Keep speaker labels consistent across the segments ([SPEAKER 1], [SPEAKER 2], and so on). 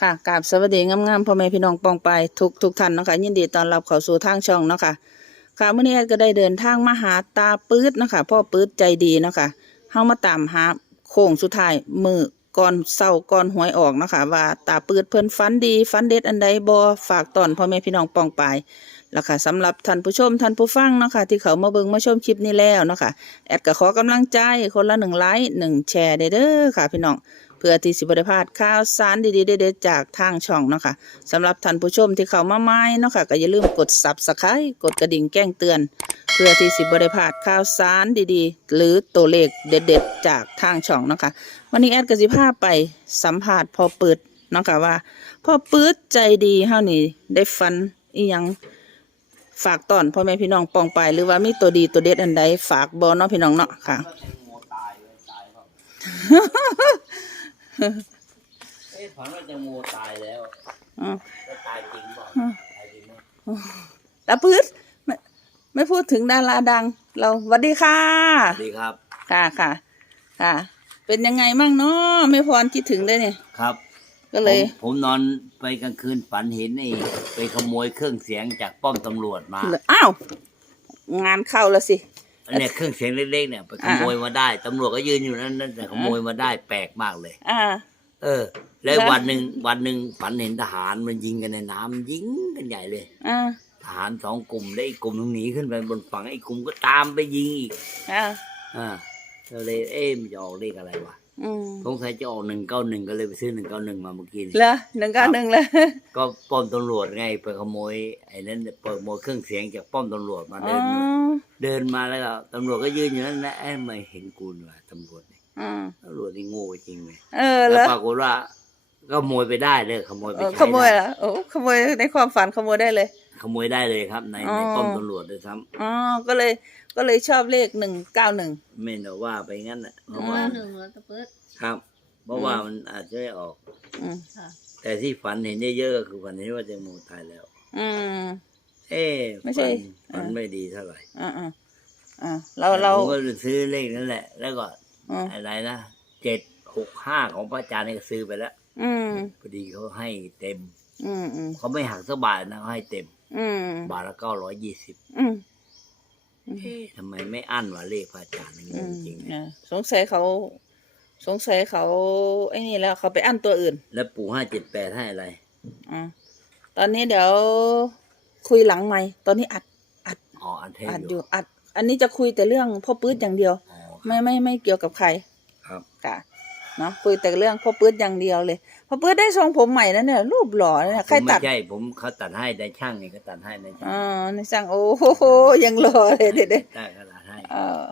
[SPEAKER 1] ค่ะกราบสวัสดีงามๆพ่อแม่พี่น้องปองไปทุกทุกท่านนะคะยินดีต้อนรับเข้าสู่ทางช่องเนาะค่ะค่ะเมื่อนี้แอดก็ได้เดินทางมาหาตาปื๊ดเนาะคะพ่อปื๊ดใจดีเนาะค่ะเฮามาตามหาโค้งสุดท้ายมือก่อนเศร้าก่อนหวยออกเนาะค่ะว่าตาปื๊ดเพิ่นฝันดีฝันเด็ดอันใดบ่ฝากตอนพ่อแม่พี่น้องปองไปแล้วค่ะสำหรับท่านผู้ชมท่านผู้ฟังเนาะค่ะที่เขามาเบิงมาชมคลิปนี้แล้วเนาะค่ะแอดก็ขอกำลังใจคนละหนึ่งไลค์หนึ่งแชร์เด้อเด้อค่ะพี่น้อง พื่อที่สิบริพาดข่าวสารดีๆเด็ดๆจากทางช่องเนาะค่ะสำหรับท่านผู้ชมที่เข้ามาใหม่เนาะค่ะก็อย่าลืมกด subscribe กดกระดิ่งแจ้งเตือน เพื่อที่สิบริพาดข่าวสารดีๆ หรือตัวเลขเด็ดๆ จากทางช่องเนาะค่ะวันนี้แอดกระสิภาไปสัมภาษณ์พอเปิดเนาะค่ะว่าพอเปืดใจดีเฮานี่ได้ฟันอีหยังฝากตอนพ่อแม่พี่น้องปองไปหรือว่ามีตัวดีตัวเด็ดอันใดฝากบอเนาะพี่น้องเนาะค่ะ
[SPEAKER 2] เอ๊ะฝันว่าแตงโมตายแล้ว
[SPEAKER 1] อืม
[SPEAKER 2] แล้วตายจริงเปล่าตายจริงไหม
[SPEAKER 1] ตาปื๊ดไม่ไม่พูดถึงดาราดัง เราสวัสดีค่ะ
[SPEAKER 2] สวัสดีครับ
[SPEAKER 1] ค่ะค่ะ ค่ะ เป็นยังไงมั่งเนาะไม่พรคิดถึงได้เนี่ย
[SPEAKER 2] ครับ
[SPEAKER 1] ก็เลย
[SPEAKER 2] ผมผมนอนไปกลางคืนฝันเห็นไอ้ไปขโมยเครื่องเสียงจากป้อมตำรวจมา
[SPEAKER 1] อ้าว งานเข้าแล้วสิ
[SPEAKER 2] อันเนี้ยเครื่องเสียงเล็กๆเนี่ยไปขโมยมาได้ตำรวจก็ยืนอยู่นั่นนั่นแต่ขโมยมาได้แปลกมากเลย
[SPEAKER 1] อ่า
[SPEAKER 2] เออแล้ว
[SPEAKER 1] แล้ว
[SPEAKER 2] วันหนึ่งวันหนึ่งฝันเห็นทหารมันยิงกันในน้ำยิงกันใหญ่เลย
[SPEAKER 1] อ่า
[SPEAKER 2] ทหารสองกลุ่มแล้วอีกกลุ่มหนึงหนีขึ้นไปบนฝั่งไอ้กลุ่มก็ตามไปยิงอีก
[SPEAKER 1] อ่า
[SPEAKER 2] อ่าก็เลยเอ๊ะมันจะออกเลขอะไรวะ
[SPEAKER 1] อืม
[SPEAKER 2] สงสัยจะออกหนึ่งเก้าหนึ่งก็เลยไปซื้อหนึ่งเก้าหนึ่งมาเมื่อกี้นี่
[SPEAKER 1] เหรอหนึ่งเก้าหนึ่งเลย
[SPEAKER 2] ก็ป้อมตำรวจไงไปขโมยไอ้นั้นเปิดขโมยเครื่องเสียงจากป้อมตำรวจมา
[SPEAKER 1] อ๋
[SPEAKER 2] เดิ
[SPEAKER 1] อน
[SPEAKER 2] มาเดินมาแล้วก็ตำรวจก็ยืนอยู่นั่นแหละเอ้ยไม่เห็นกูนี่ว่ะตำรวจนี่
[SPEAKER 1] อืม
[SPEAKER 2] ตำรวจนี่โง่จริงเลย
[SPEAKER 1] เออ
[SPEAKER 2] แล้
[SPEAKER 1] แล้วว
[SPEAKER 2] ปรากฏว่าก็ขโมยไปได้เลยขโมยไป
[SPEAKER 1] เออ
[SPEAKER 2] ใช้
[SPEAKER 1] ขโมย
[SPEAKER 2] ได้
[SPEAKER 1] เหรอโอ้ขโมยในความฝันขโมยได้เลย
[SPEAKER 2] ขโมยได้เลยครับ ใน
[SPEAKER 1] อ๋อ
[SPEAKER 2] ในป้อมตำรวจด้วยซ้
[SPEAKER 1] อ๋อก็เลย ก็เลยชอบเลขหนึ่งเก้าหนึ่งำ
[SPEAKER 2] ไม่ได้ว่าไปงั้นน่ะเพราะว่า
[SPEAKER 1] อืม
[SPEAKER 3] หนึ่งแล้วตะเปิด
[SPEAKER 2] ครับ เพราะว่ามันอาจจะไม่ออก
[SPEAKER 1] อืม
[SPEAKER 3] ค่ะ
[SPEAKER 2] แต่ที่ฝันเห็นเยอะๆก็คือฝันเห็นว่าแตงโมตายแล้ว
[SPEAKER 1] อืม
[SPEAKER 2] เอ๊ะ
[SPEAKER 1] ไม่ใช่
[SPEAKER 2] ฝันฝัน
[SPEAKER 1] อ่า
[SPEAKER 2] ไม่ดีเท่าไหร่
[SPEAKER 1] อ่าอ่าอ่าเราเรา
[SPEAKER 2] ผมก็เลยซื้อเลขนั่นแหละ แล้วก็
[SPEAKER 1] อืม
[SPEAKER 2] อะไรนะเจ็ดหกห้าของพระอาจารย์นี่ก็ซื้อไปแล้ว
[SPEAKER 1] อืม
[SPEAKER 2] พอดีเขาให้เต็ม
[SPEAKER 1] อืมอืม
[SPEAKER 2] เขาไม่หักสักบาทนะเขาให้เต็ม
[SPEAKER 1] อืม
[SPEAKER 2] บาทละเก้าร้อยยี่สิบ
[SPEAKER 1] อืม
[SPEAKER 2] ทำไมไม่อั้นวะเลขพระอาจารย์นี่ง
[SPEAKER 1] อื
[SPEAKER 2] ง
[SPEAKER 1] ม
[SPEAKER 2] จริง
[SPEAKER 1] อ่าสงสัยเขา สงสัยเขาไอ้นี่แล้วเขาไปอั้นตัวอื่น
[SPEAKER 2] แล้วปู่ห้าเจ็ดแปดให้อะไร
[SPEAKER 1] อ่าตอนนี้เดี๋ยวคุยหลังไม่ตอนนี้อัดอัด
[SPEAKER 2] อ๋ออันเทพ
[SPEAKER 1] อัด
[SPEAKER 2] อ
[SPEAKER 1] อยู่ยู่อัด อันนี้จะคุยแต่เรื่องพ่อปื๊ดอย่างเดียว
[SPEAKER 2] อ๋อ
[SPEAKER 1] ไม่ไม่ไม่เกี่ยวกับใคร
[SPEAKER 2] ครับ
[SPEAKER 1] ค่ะ เนาะคุยแต่เรื่องพ่อปื๊ดอย่างเดียวเลยพ่อปื๊ดได้ทรงผมใหม่แล้วเนี่ยรูปหล่อเนี่ยใคร
[SPEAKER 2] ผม
[SPEAKER 1] ตัด
[SPEAKER 2] ไม่ใช่ผมเขาตัดให้ในช่างนี่เขาตัดให้ในช่าง
[SPEAKER 1] อ๋อในช่างโอ้โหยังหล่อเลยเด็ดเด็ด
[SPEAKER 2] ได้เขาตัดให้
[SPEAKER 1] เออ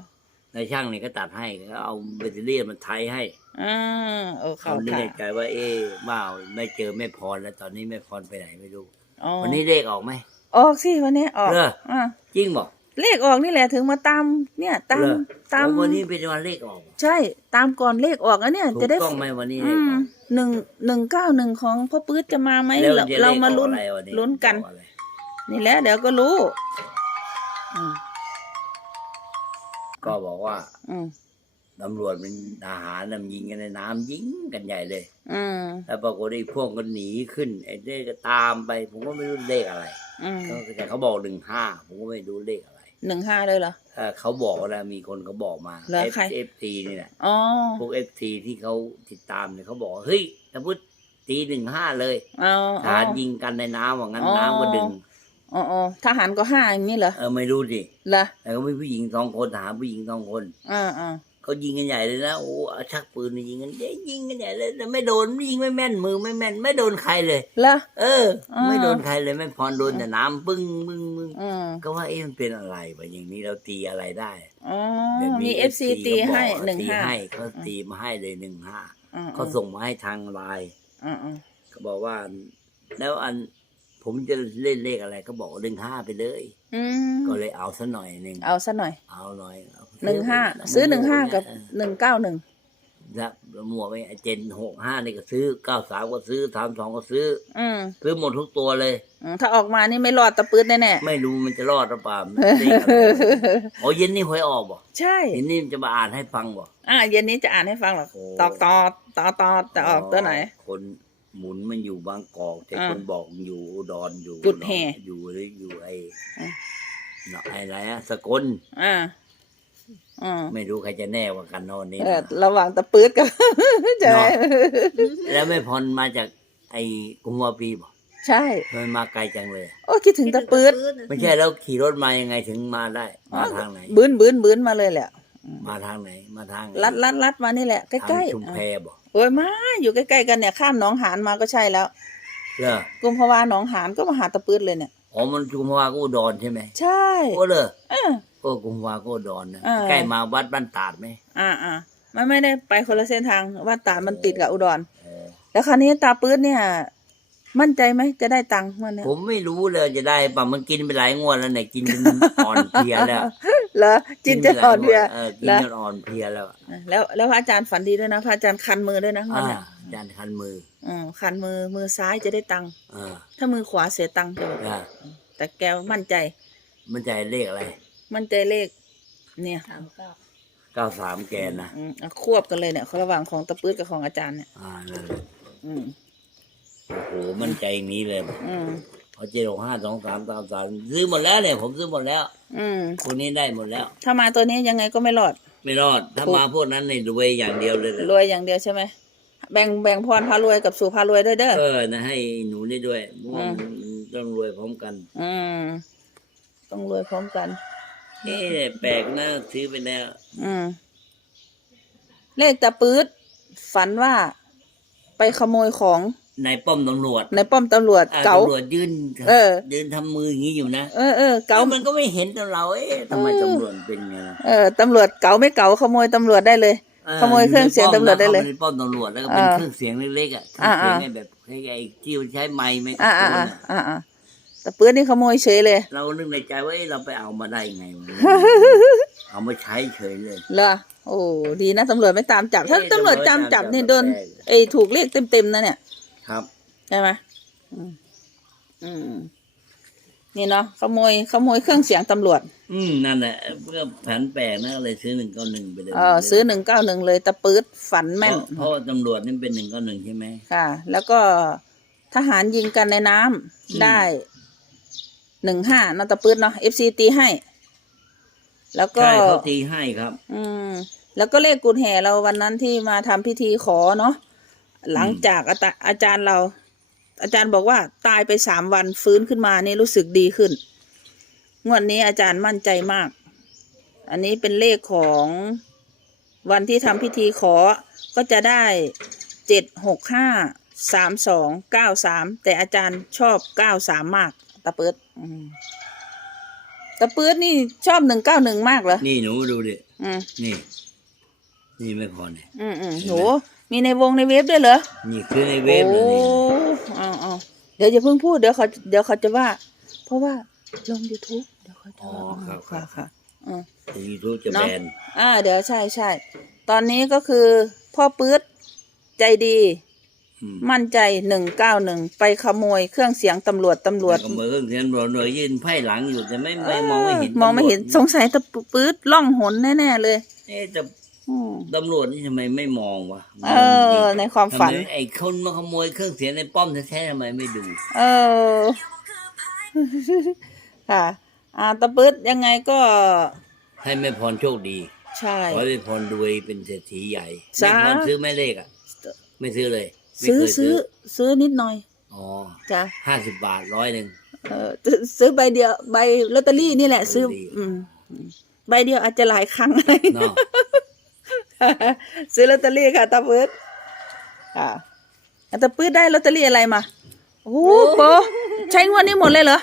[SPEAKER 2] ในช่างนี่ก็ตัดให้เขาเอาแบตเตอรี่มันไทยให้
[SPEAKER 1] อ่าเออ
[SPEAKER 2] เขา
[SPEAKER 1] เขา
[SPEAKER 2] นึก
[SPEAKER 1] ค่ะ
[SPEAKER 2] ในใจว่า เอ๊ะว้าวไม่เจอแม่พรแล้ว ตอนนี้แม่พรไปไหนไม่รู้
[SPEAKER 1] อ๋อ
[SPEAKER 2] วันนี้เลขออกไหม
[SPEAKER 1] ออกสิวันนี้ออก
[SPEAKER 2] เหรอ
[SPEAKER 1] อ่า
[SPEAKER 2] จริงบอก
[SPEAKER 1] เลขออกนี่แหละถึงมาตามเนี่ยตาม
[SPEAKER 2] เหรอ
[SPEAKER 1] ตาม
[SPEAKER 2] โอ้วันนี้เป็นวันเลขออก
[SPEAKER 1] ใช่ตามก่อนเลขออกแล้วเนี่ย
[SPEAKER 2] ถู
[SPEAKER 1] จะ
[SPEAKER 2] ก
[SPEAKER 1] ได้
[SPEAKER 2] ต้องไหมวันนี้เล
[SPEAKER 1] อื
[SPEAKER 2] ขอ
[SPEAKER 1] ม
[SPEAKER 2] อก
[SPEAKER 1] หนึ่งหนึ่งเก้าหนึ่งของพ่อปื๊ดจะมาไหม
[SPEAKER 2] แล้ว
[SPEAKER 1] เรา
[SPEAKER 2] จะ
[SPEAKER 1] เรา
[SPEAKER 2] ลข
[SPEAKER 1] มา
[SPEAKER 2] ออก
[SPEAKER 1] ลุ้น
[SPEAKER 2] อะไรวั
[SPEAKER 1] ลุ้นกัน
[SPEAKER 2] ออกอะไร
[SPEAKER 1] นี่แหละเดี๋ยวก็รู้อืม
[SPEAKER 2] ก็บอกว่า
[SPEAKER 1] อืม
[SPEAKER 2] ตำรวจเป็นทหารนำยิงกันในน้ำยิงกันใหญ่เลย
[SPEAKER 1] อืม
[SPEAKER 2] แล้วปรากฏไอ้พวกก็หนีขึ้นไอ้เด้ก็ตามไป ผมก็ไม่รู้เลขอะไร
[SPEAKER 1] อืม
[SPEAKER 2] ก็แต่เขาบอกหนึ่งห้าผมก็ไม่รู้เลขอะไร
[SPEAKER 1] หนึ่งห้าเลยเหรอ
[SPEAKER 2] เออเขาบอกนะมีคนเขาบอกมา
[SPEAKER 1] เหรอใคร
[SPEAKER 2] เอฟทีนี่แหละ
[SPEAKER 1] อ๋อ
[SPEAKER 2] พวกเอฟทีที่เขาติดตามเนี่ยเขาบอกว่าเฮ้ยตะพุทธตีหนึ่งห้าเลย
[SPEAKER 1] อ๋อ
[SPEAKER 2] ทหารยิงกันในน้ำว่างั้น
[SPEAKER 1] อ๋อ
[SPEAKER 2] น้ำก็ดึง
[SPEAKER 1] อ๋ออ๋อทหารก็ห้าอย่างนี้เหรอ
[SPEAKER 2] เออไม่รู้ดิ
[SPEAKER 1] เหรอ
[SPEAKER 2] แต่ก็มีผู้หญิงสองคนทหารผู้หญิงสองคน
[SPEAKER 1] อ่าอ่า
[SPEAKER 2] เขายิงกันใหญ่เลยนะโอ้เอาชักปืนมายิงกันเย้ยิงกันใหญ่เลยแต่ไม่โดนยิงไม่แม่นมือไม่แม่น ไม่โดนใครเลย
[SPEAKER 1] เหรอ
[SPEAKER 2] เออ
[SPEAKER 1] อ่า
[SPEAKER 2] ไม่โดนใครเลยไม่พรโดนแต่น้ำปึ้งปึ้งปึ้ง
[SPEAKER 1] อืม
[SPEAKER 2] ก็ว่าเอ๊ะมันเป็นอะไรวะอย่างนี้เราตีอะไรได้
[SPEAKER 1] อ๋อ
[SPEAKER 2] ดี๋ยว
[SPEAKER 1] มีเอฟซีตีให้หนึ่ง
[SPEAKER 2] ตี
[SPEAKER 1] ห้า
[SPEAKER 2] ให้เขาตีมาให้เลยหนึ่งห้า
[SPEAKER 1] อืม
[SPEAKER 2] เขาส่งมาให้ทางไลน์
[SPEAKER 1] อืมอืม
[SPEAKER 2] เขาบอกว่า แล้วอัน ผมจะเล่นเลขอะไรก็บอกหนึ่งห้าไปเลย
[SPEAKER 1] อืม
[SPEAKER 2] ก็เลยเอาซะหน่อยหนึ่ง
[SPEAKER 1] เอาซะหน่อย
[SPEAKER 2] เอาหน่อยเอา
[SPEAKER 1] หนึ่งห้าซื้อหนึ่งห้ากับหนึ่งเก้าหนึ่ง
[SPEAKER 2] แล้วหมวกไปไอ้เจนหกห้านี่ก็ซื้อเก้าสามก็ซื้อสามสองก็ซื้อ
[SPEAKER 1] อืม
[SPEAKER 2] ซื้อหมดทุกตัวเลย
[SPEAKER 1] อืมถ้าออกมานี่ไม่รอดตะปื๊ดแน่
[SPEAKER 2] ไม่รู้มันจะรอดหรือเปล่าเลขอะไรอ๋อเย็นนี่หวยออกบ่
[SPEAKER 1] ๆใช่
[SPEAKER 2] เย็นนี่จะมาอ่านให้ฟังบ่
[SPEAKER 1] อ่าเย็นนี้จะอ่านให้ฟังหรอก
[SPEAKER 2] โอ้
[SPEAKER 1] ตอกต่อต่อต่อจะออกตัวไหน
[SPEAKER 2] คน หมุนมันอยู่บางกอก แต่
[SPEAKER 1] อ่า
[SPEAKER 2] คนบอกอยู่อุดรอยู่
[SPEAKER 1] กุดแห่
[SPEAKER 2] อยู่หรืออยู่ไอ้
[SPEAKER 1] อ่า
[SPEAKER 2] เนาะไอ้อะไรอะสกล
[SPEAKER 1] อ่าอ่า
[SPEAKER 2] ไม่รู้ใครจะแน่กว่ากันโน่นนี่
[SPEAKER 1] เออ
[SPEAKER 2] นะ
[SPEAKER 1] ระหว่างตะปื๊ดกับ ใช่ไหม
[SPEAKER 2] แล้วไม่พรมาจากไอ้กุมภาปีบอก
[SPEAKER 1] ใช่
[SPEAKER 2] มันมาไกลจังเลย
[SPEAKER 1] โอ้คิดถึงตะปื๊ด
[SPEAKER 2] ไม่ใช่แล้วขี่รถมายังไงถึงมาได้ มาทางไหน
[SPEAKER 1] บื้นบื้นบื้นมาเลยแหละ
[SPEAKER 2] มาทางไหน มาทางไหน
[SPEAKER 1] ลัดลัดลัดมานี่แหละ ใก
[SPEAKER 2] ทาง
[SPEAKER 1] ล้
[SPEAKER 2] ชุมแพ
[SPEAKER 1] ๆ
[SPEAKER 2] บอก
[SPEAKER 1] โอ้ยมาอยู่ใกล้ๆกันเนี่ยข้ามหนองหานมาก็ใช่แล้ว
[SPEAKER 2] เหรอ
[SPEAKER 1] กุมภาวาหนองหานก็มาหาตะปื๊ดเลยเนี่ย
[SPEAKER 2] อ๋อมันกุมภาวาก็อุดรใช่ไหม
[SPEAKER 1] ใช่
[SPEAKER 2] โอ้เลย
[SPEAKER 1] เออ
[SPEAKER 2] โอ้กุมภาวาก็อุดรนะ
[SPEAKER 1] เออ
[SPEAKER 2] ใกล้มาวัดบ้านตาดไหม
[SPEAKER 1] อ่าอ่ามันไม่ได้ไปคนละเส้นทางว่าตาดมันติดกับอุดร
[SPEAKER 2] เออ
[SPEAKER 1] แล้วคราวนี้ตาปื๊ดเนี่ย มั่นใจไหมจะได้ตังค์มันเนี่ย
[SPEAKER 2] ผมไม่รู้เลยจะได้ป่ะมันกินไปหลายงวดแล้วเนี่ยกินจนอ่อนเพลียแล้ว
[SPEAKER 1] เหรอจินจะอ่อนเพลีย
[SPEAKER 2] เออกิน
[SPEAKER 1] แล้ว
[SPEAKER 2] จนอ่อนเพลียแล้ว
[SPEAKER 1] แล้วแล้วพระอาจารย์ฝันดีด้วยนะพระอาจารย์คันมือด้วยนะวัน
[SPEAKER 2] อ่า
[SPEAKER 1] เนี้ย
[SPEAKER 2] จานคันมือ
[SPEAKER 1] อืมคันมือมือซ้ายจะได้ตังค์
[SPEAKER 2] อ่า
[SPEAKER 1] ถ้ามือขวาเสียตังค์จะ
[SPEAKER 2] อ่า
[SPEAKER 1] แต่แกมั่นใจ
[SPEAKER 2] มันใจเลขอะไร
[SPEAKER 1] มั่นใจเลข เนี่ย
[SPEAKER 2] เก้าสามแกนนะ
[SPEAKER 1] อืมอะควบกันเลยเนี่ยระหว่างของตะปื๊ดกับของอาจารย์เนี่ย
[SPEAKER 2] อ่านั่นแหละ
[SPEAKER 1] อืม
[SPEAKER 2] โอ้โหมันใจอย่างนี้เลย
[SPEAKER 1] อืม
[SPEAKER 2] พอเจ็ดหกห้าสองสามสามสามซื้อหมดแล้วเนี่ยผมซื้อหมดแล้ว
[SPEAKER 1] อืม
[SPEAKER 2] คนนี้ได้หมดแล้ว
[SPEAKER 1] ถ้ามาตัวนี้ยังไงก็ไม่รอด
[SPEAKER 2] ไม่รอด ถ้า
[SPEAKER 1] ถูก
[SPEAKER 2] มาพวกนั้นในรวยอย่างเดียวเลยแหละ
[SPEAKER 1] รวยอย่างเดียวใช่ไหมแบ่งแบ่งพรพารวยกับสู่พารวยด้วยเด้อ
[SPEAKER 2] เออนะให้หนูได้ด้วยเพราะว่า
[SPEAKER 1] อืม
[SPEAKER 2] มันต้องรวยพร้อมกัน
[SPEAKER 1] อืมต้องรวยพร้อมกัน
[SPEAKER 2] เอ๊ะแปลกนะซื้อไปแล้ว
[SPEAKER 1] อืมเลขตะปื๊ดฝันว่าไปขโมยของ
[SPEAKER 2] ในป้อมตำรวจ
[SPEAKER 1] ในป้อมตำรวจ
[SPEAKER 2] อะ
[SPEAKER 1] เก๋า
[SPEAKER 2] ตำรวจยืน
[SPEAKER 1] เออ
[SPEAKER 2] ยืนทำมืออย่างนี้อยู่นะ
[SPEAKER 1] เออเออเก๋า
[SPEAKER 2] แล้วมันก็ไม่เห็นตัวเราเอ๊ะทำไม
[SPEAKER 1] เออ
[SPEAKER 2] ตำรวจเป็นไงล่ะ
[SPEAKER 1] เออตำรวจเก๋าไม่เก๋าขโมยตำรวจได้เลยขโมยเครื่องเสียงตำรวจได้เลย
[SPEAKER 2] ข้าปในป้อมตำรวจแล้วก็เป็น
[SPEAKER 1] เออ
[SPEAKER 2] เครื่องเสียงเล็กๆอะเครื่อง
[SPEAKER 1] อ่า
[SPEAKER 2] เสียง
[SPEAKER 1] อ่า
[SPEAKER 2] ไอ้แบบไอ้ไอ้ที่ใช้ไม้ไม่
[SPEAKER 1] อ่าอ่า
[SPEAKER 2] โกน
[SPEAKER 1] อ่า
[SPEAKER 2] อะ
[SPEAKER 1] อ่าอ่าตะปื๊ดนี่ขโมยเฉยเลย
[SPEAKER 2] เรานึกในใจว่าเอ๊ะเราไปเอามาได้ไงวะ เอามาใช้เฉยเลย
[SPEAKER 1] เหรอโอ้ดีนะตำรวจไม่ตามจับ ถ้า
[SPEAKER 2] เอ๊ะ
[SPEAKER 1] ตำรวจจำจับนี่โดน
[SPEAKER 2] แปลก
[SPEAKER 1] ไอ้ถูกเรียกเต็มๆนะเนี่ย
[SPEAKER 2] ครับ
[SPEAKER 1] ใช่ไหมอืมอืม นี่เนาะขโมยขโมยเครื่องเสียงตำรวจ
[SPEAKER 2] อืมนั่นแหละเพื่อแผนแปลกนะเลยซื้อหนึ่งเก้าหนึ่งไปเลย
[SPEAKER 1] เออซื้อหนึ่งเก้าหนึ่งเลยตะปื๊ดฝันแม่น
[SPEAKER 2] เพราะเพราะว่าตำรวจนี่เป็นหนึ่งเก้าหนึ่งใช่ไหม
[SPEAKER 1] ค่ะ แล้วก็ทหารยิงกันในน้ำ
[SPEAKER 2] อืม
[SPEAKER 1] ได้หนึ่งห้านาะตะปื๊ดเนาะเอฟซีตีให้ แล้วก็
[SPEAKER 2] ใช่เขาตีให้ครับ
[SPEAKER 1] อืม แล้วก็เลขกุญแห่เราวันนั้นที่มาทำพิธีขอเนาะ หลังจากอาตาอาจารย์เรา อาจารย์บอกว่าตายไปสามวันฟื้นขึ้นมานี่รู้สึกดีขึ้น งวดนี้อาจารย์มั่นใจมาก อันนี้เป็นเลขของวันที่ทำพิธีขอก็จะได้เจ็ดหกห้าสามสองเก้าสามแต่อาจารย์ชอบเก้าสามมากตะเปิดอืมตะเปิดนี่ชอบหนึ่งเก้าหนึ่งมากเหรอ
[SPEAKER 2] นี่หนูดูดิ
[SPEAKER 1] อืม
[SPEAKER 2] นี่ นี่ไม่พอเนี่ย
[SPEAKER 1] อืมอืม
[SPEAKER 2] เห็นไห ม
[SPEAKER 1] โหมีในวงในเว็บด้วยเหรอ
[SPEAKER 2] นี่คือในเว็บเลย
[SPEAKER 1] โอ้
[SPEAKER 2] นี่
[SPEAKER 1] เอาเอาเดี๋ยวอย่าเพิ่งพูดเดี๋ยวเขาเดี๋ยวเขาจะว่า เพราะว่าลง YouTube เดี๋ยวเขาจะ
[SPEAKER 2] อ๋อ
[SPEAKER 1] ว่า
[SPEAKER 2] ครับ
[SPEAKER 1] ค่ะค่ะอืม
[SPEAKER 2] แต่ยูทูบจะ
[SPEAKER 1] เนอะ
[SPEAKER 2] แบน
[SPEAKER 1] อ่า เดี๋ยวใช่ใช่ตอนนี้ก็คือพ่อปื๊ดใจดี
[SPEAKER 2] อืม
[SPEAKER 1] มั่นใจหนึ่งเก้าหนึ่งไปขโมยเครื่องเสียงตำรวจตำรวจ
[SPEAKER 2] แต่ก็มือเครื่องเสียงตำรวจหน่วยยืนไพ่หลังอยู่แต่ไม่ไม่มองไม่เห็น
[SPEAKER 1] มองไม่เห็น
[SPEAKER 2] ตำรวจ
[SPEAKER 1] สงสัยตะปื๊ดล่องหนแน่ๆเลย
[SPEAKER 2] เอ๊ะแต่
[SPEAKER 1] อืม
[SPEAKER 2] ตำรวจนี่ทำไมไม่มองวะ
[SPEAKER 1] เออ ในความฝัน
[SPEAKER 2] ทำไมไอ้คนมาขโมยเครื่องเสียงในป้อมแท้ๆทำไมไม่ดู
[SPEAKER 1] เออ ค่ะ อ่าตะปื๊ดยังไงก็
[SPEAKER 2] ให้แม่พรโชคดี
[SPEAKER 1] ใช่
[SPEAKER 2] ขอให้แม่พรรวยเป็นเศรษฐีใหญ่
[SPEAKER 1] สา
[SPEAKER 2] แม่พรซื้อแม่เลขอะ ไม่ซื้อเลยไม่
[SPEAKER 1] ซื้อ
[SPEAKER 2] เคย
[SPEAKER 1] ซื้อ ซื้อนิดหน่อย
[SPEAKER 2] อ๋อ
[SPEAKER 1] จ้ะ
[SPEAKER 2] ห้าสิบบาทร้อยหนึ่ง
[SPEAKER 1] เออซื้อซื้อใบเดียว ใบลอตเตอรี่นี่แหละ ซื้อ
[SPEAKER 2] ลอตเตอรี่
[SPEAKER 1] อืมอืมใบเดียวอาจจะหลายครั้งอะไร
[SPEAKER 2] เนาะ
[SPEAKER 1] ซื้อลอตเตอรี่ค่ะตาปื๊ดค่ะอะตาปื๊ดได้ลอตเตอรี่อะไรมาโอ้โหโปใช้งวดนี้หมดเลยเหรอ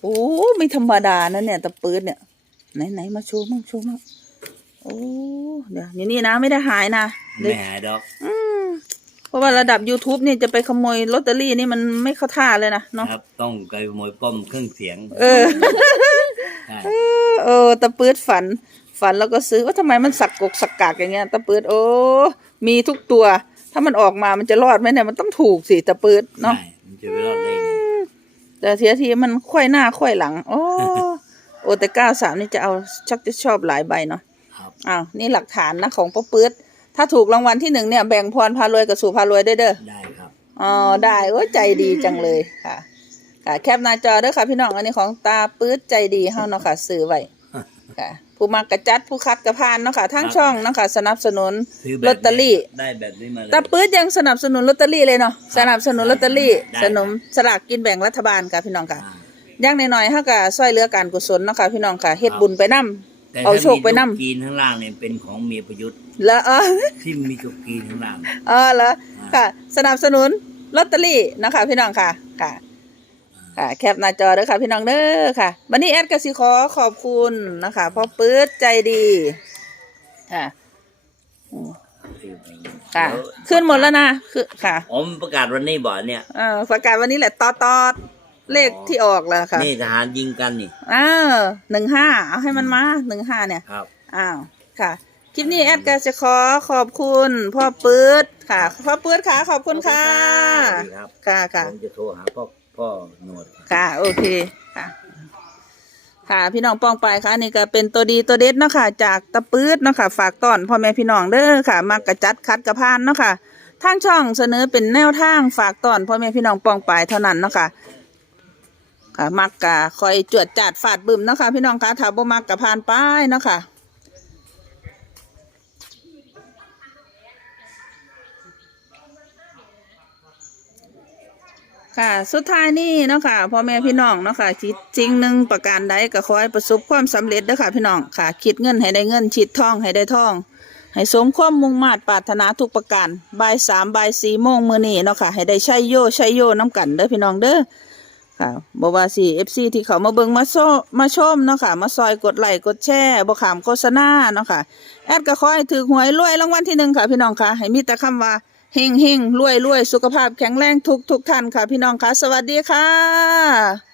[SPEAKER 1] โอ้ไม่ธรรมดานะเนี่ยตาปื๊ดเนี่ยไหนไหนมาโชว์มั่งโชว์มั่งโอ้เดี๋ยวนี่นี่นะไม่ได้หายนะเดี๋ยว
[SPEAKER 2] ไม่หายดอก
[SPEAKER 1] อืมเพราะว่าระดับ YouTube นี่จะไปขโมยลอตเตอรี่นี่มันไม่เข้าท่าเลยนะเนาะ
[SPEAKER 2] ครับต้องไปขโมยป้อมเครื่องเสียง
[SPEAKER 1] เออ
[SPEAKER 2] ใช่
[SPEAKER 1] เออตะปืดฝัน ฝันแล้วก็ซื้อว่าทำไมมันสักกกสักกากอย่างเงี้ยตะปืดโอ้มีทุกตัว ถ้ามันออกมามันจะรอดไหมเนี่ยมันต้องถูกสิตะปืดเนาะ
[SPEAKER 2] ใช่มันจะไปรอดได้ไง
[SPEAKER 1] แต่ทีละทีมันค่อยหน้าค่อยหลัง โอ้โอ้แต่เก้าสามนี่จะเอาชักจะชอบหลายใบเนาะ
[SPEAKER 2] ครับ
[SPEAKER 1] อ้าวนี่หลักฐานนะของป้าปืดถ้าถูกรางวัลที่หนึ่งเนี่ยแบ่งพรพารวยกับสู่พารวยได้เด้อ
[SPEAKER 2] ได้ครับ
[SPEAKER 1] ออ๋อได้โอ้ยใจดีจังเลยค่ะ ค่ะ แคปหน้าจอเด้อค่ะพี่น้องอันนี้ของตาปื๊ดใจดีเฮาเนาะค่ะ ซื้อไว้ค่ะ ผู้มักกระจัดผู้คัดกระพานเนาะค่ะทั้งช่องเนาะค่ะสนับสนุน
[SPEAKER 2] ซื้แบบ
[SPEAKER 1] ลอตเตอรี่
[SPEAKER 2] ได้แบบนี้มาเลย
[SPEAKER 1] ตาปื๊ดยังสนับสนุนลอตเตอรี่เลยเนาะสนับสนุนลอตเตอรี่
[SPEAKER 2] ได้
[SPEAKER 1] สนุนสลากกินแบ่งรัฐบาลค่ะพี่น้องค่ะ
[SPEAKER 2] อ่า
[SPEAKER 1] อย่างน้อยๆเฮาก็ช่วยเหลือการกุศลเนาะค่ะพี่น้องค่ะเฮ็ดบุญไปนํ
[SPEAKER 2] แต่
[SPEAKER 1] เอา
[SPEAKER 2] ถ้
[SPEAKER 1] โชคไปนำ
[SPEAKER 2] มีตุ๊กกีนข้างล่างเนี่ยเป็นของเมียประยุทธ์
[SPEAKER 1] แล้วเออ
[SPEAKER 2] ที่มีตุกกีนข้างล่าง
[SPEAKER 1] เออแล้วค่ะ สนับสนุนลอตเตอรี่นะคะพี่น้องค่ะค่ะ ค่ะแคปหน้าจอเด้อค่ะ พี่น้องเด้อค่ะ วันนี้แอดกสิขอขอบคุณนะคะพ่อปื๊ดใจดีค่ะค่ะ ขึ้นหมดแล้วนะคือค่ะ
[SPEAKER 2] อ๋อมันประกาศวันนี้บ่เนี่ย
[SPEAKER 1] เออประกาศวันนี้แหละต่อต่อเลขที่ออกแล้วค่ะ
[SPEAKER 2] นี่ทหารยิงกันนี่
[SPEAKER 1] อ้าวหนึ่งห้าเอาให้มันมาหนึ่งห้าเนี่ย
[SPEAKER 2] ครับ
[SPEAKER 1] อ้าวค่ะคลิปนี้แอดก็จะขอขอบคุณพ่อปื๊ดค่ะ พ่อปื๊ดค่ะ ขอบคุณค่ะ
[SPEAKER 2] สวัสดีครับ
[SPEAKER 1] ค่ะค่ะ
[SPEAKER 2] ผมจะโทรหาพ่อ พ่อหนวด
[SPEAKER 1] ค่ะ โอเคค่ะ ค่ะพี่น้องป้องไปค่ะนี่ก็เป็นตัวดีตัวเด็ดเนาะค่ะ จากตะปื๊ดเนาะค่ะ ฝากต้อนพ่อแม่พี่น้องเด้อค่ะ มากระจัดคัดกระพานเนาะค่ะทางช่องเสนอเป็นแนวทางฝากต้อนพ่อแม่พี่น้องป้องไปเท่านั้นเนาะค่ะค่ะมักกะคอยจวดจัดฝาดบึมเนาะค่ะพี่น้องคะถ้าบ่มักกะพานไปเนาะค่ะ ค่ะสุดท้ายนี่เนาะค่ะพ่อแม่พี่น้องเนาะค่ะคิดจริงหนึ่งประการใดก็ขอให้ประสบความสำเร็จเด้อค่ะพี่น้องค่ะ คิดเงินให้ได้เงินคิดทองให้ได้ทอง ให้สมความมุ่งมาตรปรารถนาทุกประการบ่ายสามบ่ายสี่โมงมื้อนี้เนาะค่ะให้ได้ใช้โยใช้โยน้ำกันเด้อพี่น้องเด้อค่ะบ่ว่าสิ FC ที่เขามาเบิ่งมาโซมาชมเนาะค่ะมาซอยกดไลค์กดแชร์บ่ขามโฆษณาเนาะค่ะแอดก็ขอให้ถือหวยรวยรางวัลที่หนึ่งค่ะพี่น้องค่ะให้มีแต่คำว่า เฮงเฮงรวยรวยสุขภาพแข็งแรงทุกทุกท่านค่ะพี่น้องค่ะ สวัสดีค่ะ